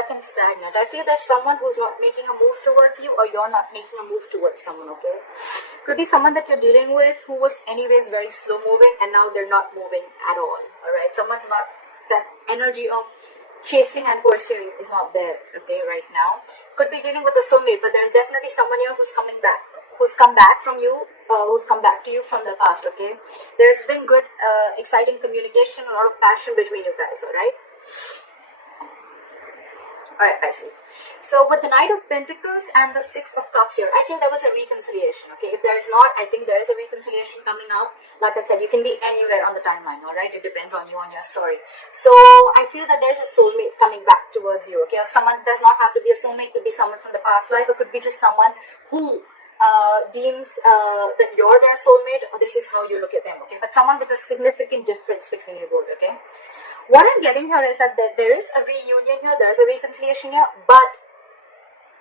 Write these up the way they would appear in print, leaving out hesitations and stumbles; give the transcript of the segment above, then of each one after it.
stuck and stagnant. I feel there's someone who's not making a move towards you, or you're not making a move towards someone, okay? Could be someone that you're dealing with who was anyways very slow moving, and now they're not moving at all, alright? Someone's not, that energy of chasing and pursuing is not there, okay, right now. Could be dealing with a soulmate, but there's definitely someone here who's coming back, who's come back from you, who's come back to you from the past, okay? There's been good, exciting communication, a lot of passion between you guys, alright? Alright, Pisces. So with the Knight of Pentacles and the Six of Cups here, I think there was a reconciliation, okay? If there is not, I think there is a reconciliation coming up. Like I said, you can be anywhere on the timeline, alright? It depends on you, on your story. So I feel that there's a soulmate coming back towards you, okay? Or someone does not have to be a soulmate, could be someone from the past life, or could be just someone who deems that you're their soulmate, or this is how you look at them, okay? But someone with a significant difference between you both, okay? What I'm getting here is that there is a reunion here, there is a reconciliation here, but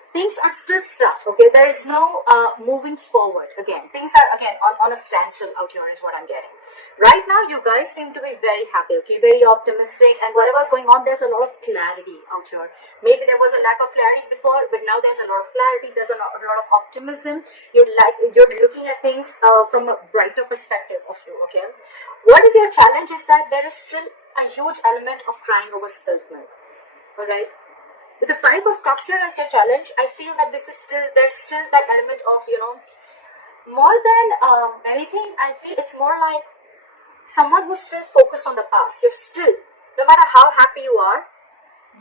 things are still stuck, okay? There is no moving forward. Again, things are, again, on a standstill out here is what I'm getting. Right now, you guys seem to be very happy, okay? Very optimistic, and whatever's going on, there's a lot of clarity out here. Maybe there was a lack of clarity before, but now there's a lot of clarity, there's a lot of optimism. You're looking at things from a brighter perspective of you, okay? What is your challenge is that there is still a huge element of crying over spilled milk, alright? With the Five of Cups here as your challenge, I feel that there's still that element of, more than anything, I feel it's more like someone who's still focused on the past. You're still, no matter how happy you are,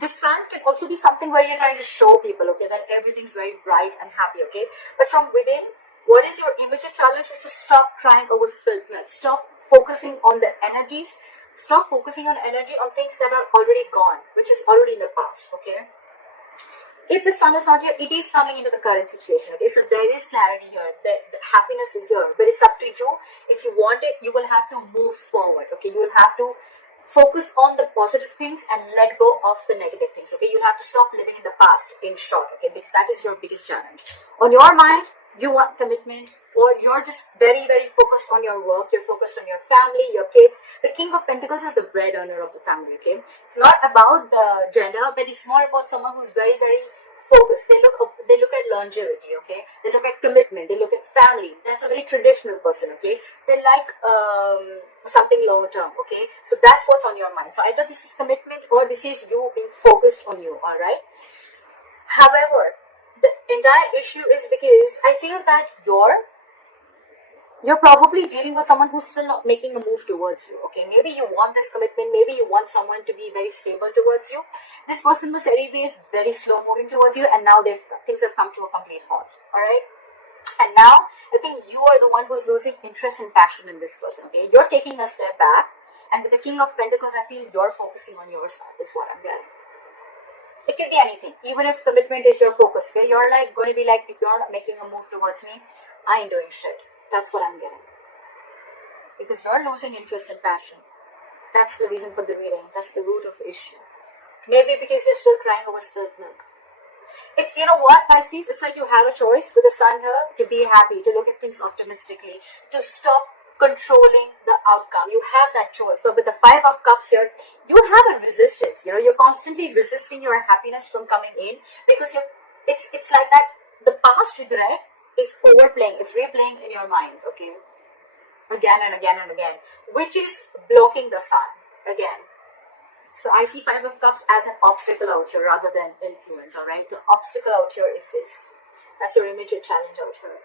the sun can also be something where you're trying to show people, okay, that everything's very bright and happy, okay? But from within, what is your immediate challenge is to stop crying over spilled milk. Stop focusing on the energies. Stop focusing on energy on things that are already gone, which is already in the past, okay? If the sun is not here, it is coming into the current situation, okay? So there is clarity here, the happiness is here, but it's up to you. If you want it, you will have to move forward, okay? You will have to focus on the positive things and let go of the negative things, okay? You'll have to stop living in the past, in short, okay? Because that is your biggest challenge. On your mind, you want commitment, or you're just very, very focused on your work, you're focused on your family, your kids. The King of Pentacles is the bread earner of the family, okay? It's not about the gender, but it's more about someone who's very, very focused. They look at longevity, okay? They look at commitment, they look at family. That's a very traditional person, okay? They like something long term, okay? So that's what's on your mind. So either this is commitment or this is you being focused on you, alright? However, the entire issue is because I feel that you're probably dealing with someone who's still not making a move towards you, okay? Maybe you want this commitment, maybe you want someone to be very stable towards you. This person was anyways very slow moving towards you, and now things have come to a complete halt, alright? And now, I think you are the one who's losing interest and passion in this person, okay? You're taking a step back, and with the King of Pentacles, I feel you're focusing on yourself, is what I'm getting. It could be anything, even if commitment is your focus, okay? You're like going to be like, if you're not making a move towards me, I ain't doing shit. That's what I'm getting. Because you're losing interest and passion. That's the reason for the reading. That's the root of the issue. Maybe because you're still crying over spilled milk. It's, you know what, Pisces? It's like you have a choice with the sun here to be happy, to look at things optimistically, to stop controlling the outcome. You have that choice. But with the Five of Cups here, you have a resistance. You're constantly resisting your happiness from coming in, because it's like that the past regret is overplaying, it's replaying in your mind, okay? Again and again and again, which is blocking the sun, again. So I see Five of Cups as an obstacle out here rather than influence, alright? The obstacle out here is this. That's your immediate challenge out here.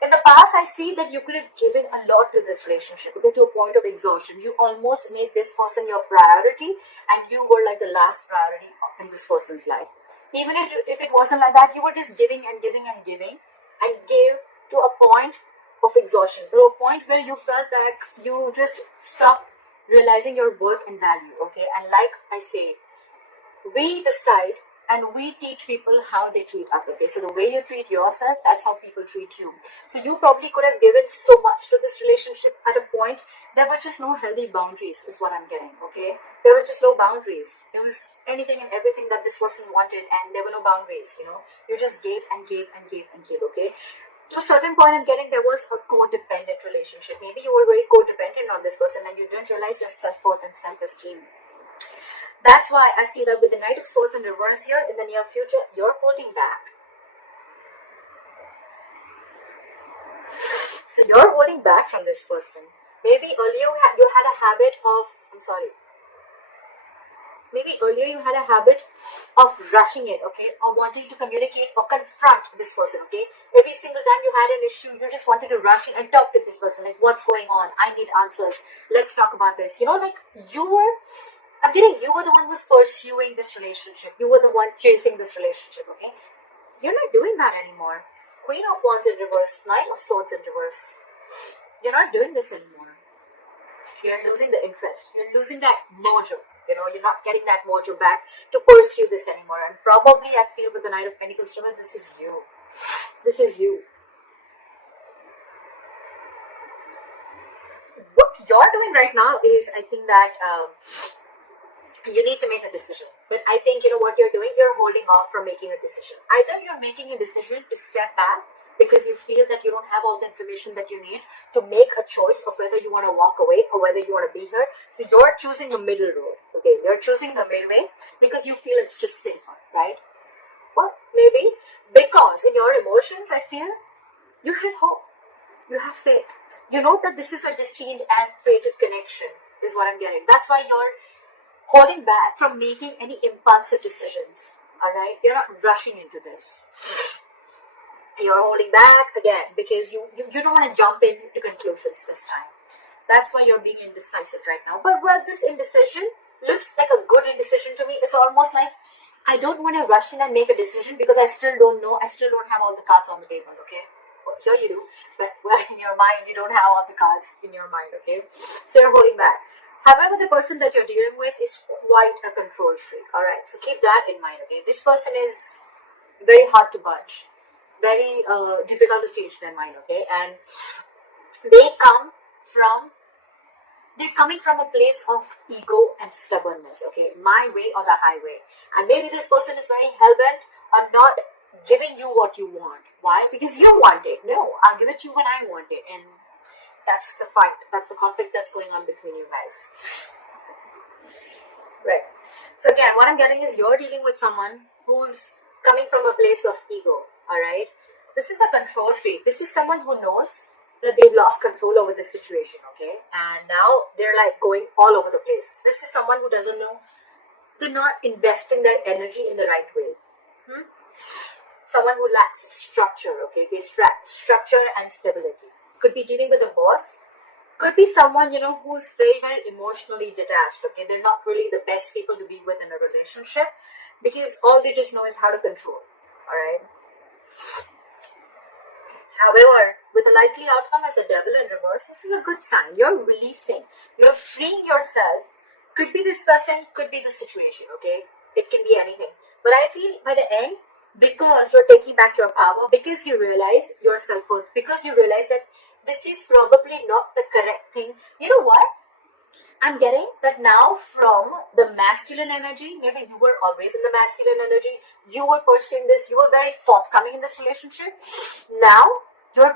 In the past, I see that you could have given a lot to this relationship, okay, to a point of exhaustion. You almost made this person your priority, and you were like the last priority in this person's life. Even if it wasn't like that, you were just giving and giving and giving, and gave to a point of exhaustion, to a point where you felt that you just stopped realizing your worth and value, okay? And like I say, we decide and we teach people how they treat us, okay? So the way you treat yourself, that's how people treat you. So you probably could have given so much to this relationship at a point. There were just no healthy boundaries, is what I'm getting, okay? There was just no boundaries. There was anything and everything that this person wanted, and there were no boundaries, You just gave and gave and gave and gave, okay? To a certain point, I'm getting there was a codependent relationship. Maybe you were very codependent on this person, and you didn't realize your self-worth and self-esteem. That's why I see that with the Knight of Swords in reverse here, in the near future, you're holding back. So you're holding back from this person. Maybe earlier you had a habit of, maybe earlier you had a habit of rushing it, okay, or wanting to communicate or confront this person, okay. Every single time you had an issue, you just wanted to rush in and talk to this person, like, what's going on? I need answers. Let's talk about this. You know, like, you were the one who was pursuing this relationship. You were the one chasing this relationship, okay. You're not doing that anymore. Queen of Wands in reverse, Knight of Swords in reverse. You're not doing this anymore. You're losing the interest. You're losing that mojo. You know, you're not getting that mojo back to pursue this anymore. And probably I feel with the Knight of Pentacles, this is you. This is you. What you're doing right now is, I think that you need to make a decision. But I think, you know what you're doing? You're holding off from making a decision. Either you're making a decision to step back because you feel that you don't have all the information that you need to make a choice of whether you want to walk away or whether you want to be here. So you're choosing the middle road. Okay, you're choosing the midway because you feel it's just safer, right? Well, maybe because in your emotions, I feel you have hope. You have faith. You know that this is a destined and fated connection is what I'm getting. That's why you're holding back from making any impulsive decisions. Alright? You're not rushing into this. You're holding back again because you don't want to jump into conclusions this time. That's why you're being indecisive right now. But well, this indecision looks like a good indecision to me. It's almost like I don't want to rush in and make a decision because I still don't know. I still don't have all the cards on the table, okay? Well, here you do. But well, in your mind, you don't have all the cards in your mind, okay? So you're holding back. However, the person that you're dealing with is quite a control freak, alright? So keep that in mind, okay? This person is very hard to budge, very difficult to change their mind, okay? And they're coming from a place of ego and stubbornness, okay? My way or the highway. And maybe this person is very hell-bent on not giving you what you want. Why? Because you want it. No, I'll give it to you when I want it. And that's the fight. That's the conflict that's going on between you guys. Right. So again, what I'm getting is you're dealing with someone who's coming from a place of ego. Alright. This is a control freak. This is someone who knows that they've lost control over the situation. Okay. And now they're like going all over the place. This is someone who doesn't know. They're not investing their energy in the right way. Someone who lacks structure. Okay. They structure and stability. Could be dealing with a boss, could be someone, you know, who's very, very emotionally detached, okay? They're not really the best people to be with in a relationship because all they just know is how to control, alright? However, with a likely outcome as the Devil in reverse, this is a good sign. You're releasing, you're freeing yourself. Could be this person, could be the situation, okay? It can be anything. But I feel by the end, because you're taking back your power, because you realize your self-worth, because you realize that this is probably not the correct thing. You know what? I'm getting that now from the masculine energy, maybe you were always in the masculine energy, you were pursuing this, you were very forthcoming in this relationship. Now, you're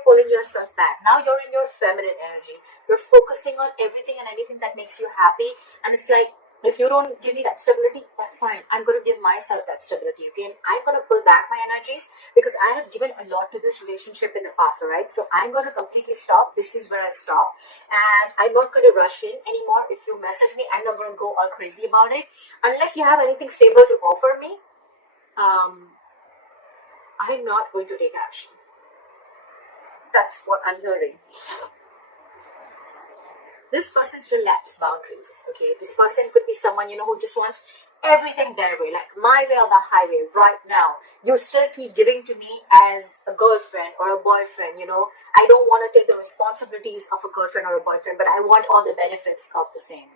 pulling yourself back. Now you're in your feminine energy. You're focusing on everything and anything that makes you happy. And it's like, if you don't give me that stability, that's fine. I'm going to give myself that stability, okay? And I'm going to pull back my energies because I have given a lot to this relationship in the past, alright? So I'm going to completely stop. This is where I stop. And I'm not going to rush in anymore. If you message me, I'm not going to go all crazy about it. Unless you have anything stable to offer me, I'm not going to take action. That's what I'm hearing. This person still lacks boundaries, okay? This person could be someone, you know, who just wants everything their way, like my way or the highway right now. You still keep giving to me as a girlfriend or a boyfriend, you know. I don't want to take the responsibilities of a girlfriend or a boyfriend, but I want all the benefits of the same.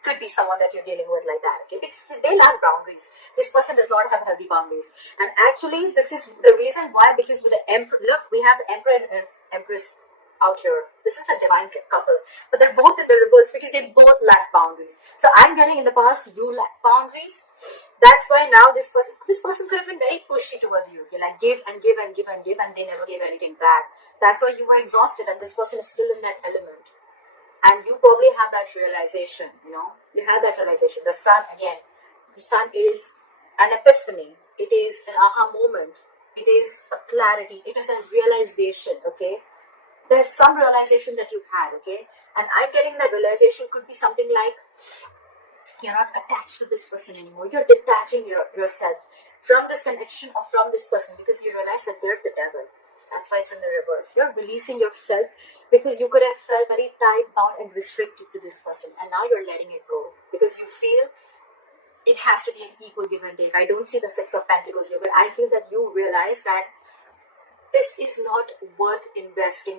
Could be someone that you're dealing with like that, okay? Because they lack boundaries. This person does not have healthy boundaries. And actually, this is the reason why, because with the Emperor, look, we have the Emperor and Empress out here. This is a divine couple, but they're both in the reverse because they both lack boundaries. So I'm getting in the past you lack boundaries. That's why now this person could have been very pushy towards you. Okay, like give and give and give and give, and they never gave anything back. That's why you were exhausted, and this person is still in that element. And and you probably have that realization, you have that realization. The sun, again, the sun is an epiphany, it is an aha moment, it is a clarity, it is a realization, okay? There's some realization that you've had, okay? And I'm getting that realization could be something like you're not attached to this person anymore. You're detaching yourself from this connection or from this person because you realize that they're the devil. That's why it's in the reverse. You're releasing yourself because you could have felt very tied, bound, and restricted to this person. And now you're letting it go because you feel it has to be an equal give and take. I don't see the Six of Pentacles here, but I feel that you realize that this is not worth investing